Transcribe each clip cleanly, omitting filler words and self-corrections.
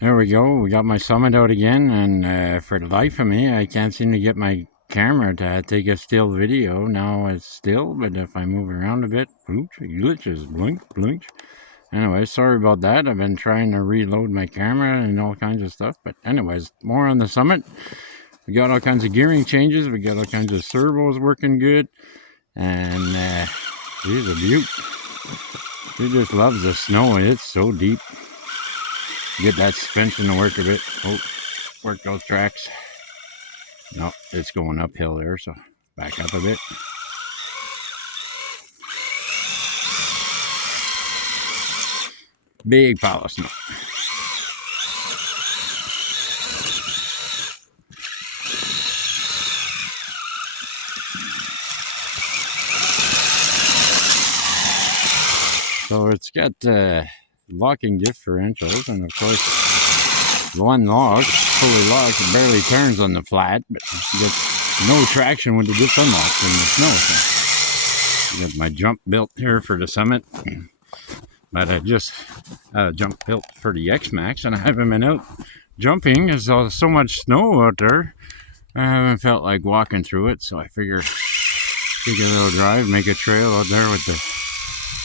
There we go. We got my Summit out again, and for the life of me, I can't seem to get my camera to take a still video. Now it's still, but if I move around a bit, oops, it glitches. Blink, blink. Anyway, sorry about that. I've been trying to reload my camera and all kinds of stuff. But anyways, more on the Summit. We got all kinds of gearing changes. We got all kinds of servos working good. And she's a beaut. She just loves the snow. It's so deep. Get that suspension to work a bit. Oh, work those tracks. No, it's going uphill there, so back up a bit. Big pile of snow. So it's got locking differentials, and of course one log, fully locked, it barely turns on the flat, but you get no traction when it gets unlocked in the snow. So I got my jump built here for the Summit, but I just jump built for the X-Max, and I haven't been out jumping. There's so much snow out there. I haven't felt like walking through it, so I figure take a little drive, make a trail out there with the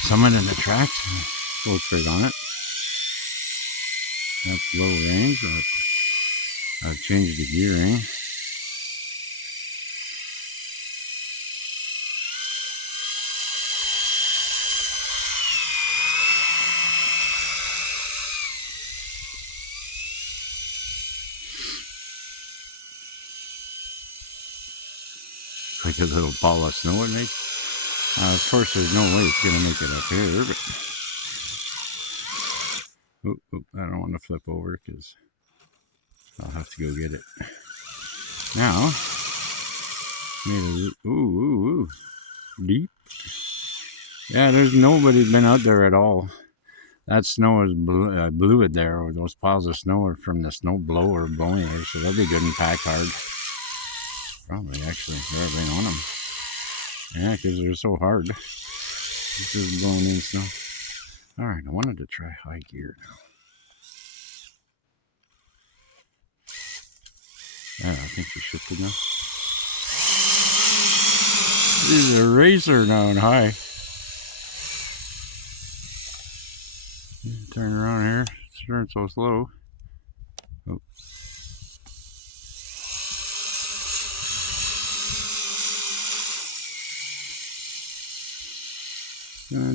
Summit and the tracks, and go straight on it. That's low range, but I've changed the gearing. Like a little ball of snow it makes. Of course, there's no way it's going to make it up here, but I don't want to flip over because I'll have to go get it. Now, made a deep. Yeah, there's nobody been out there at all. That snow is blew it there, or those piles of snow are from the snow blower blowing there, so that'd be good and pack hard. Probably actually, there been on them. Yeah, because they're so hard. It's just blowing in snow. Alright, I wanted to try high gear now. Yeah, I think we shifted now. This is a racer now in high. Turn around here. It's turning so slow. Oh.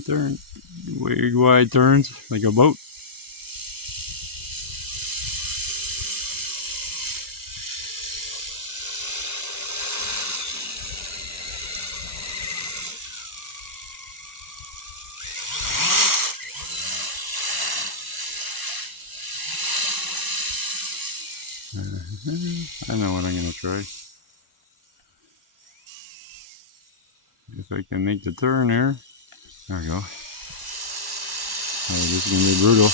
Turn. Big wide turns like a boat. I know what I'm going to try. If I can make the turn here. There we go. Oh, this is going to be brutal.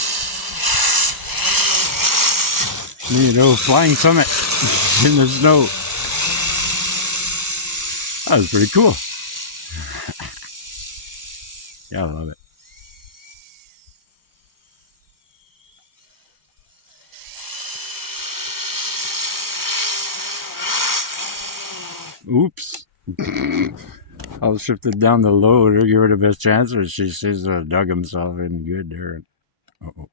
Flying Summit in the snow. That was pretty cool. Yeah, I love it. Oops. I'll shift it down the low to give her the best chance, or she says dug himself in good there. Uh-oh.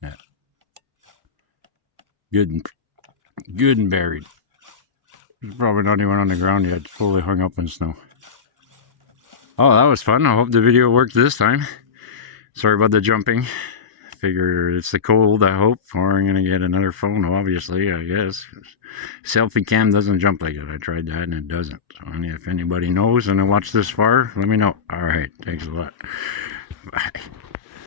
Yeah. Good and buried. It's probably not even on the ground yet. It's fully hung up in snow. Oh, that was fun. I hope the video worked this time. Sorry about the jumping. Figure it's the cold, I hope, or I'm gonna get another phone, obviously, I guess. Selfie cam doesn't jump like it. I tried that and it doesn't. So if anybody knows and I watched this far, let me know. Alright, thanks a lot. Bye.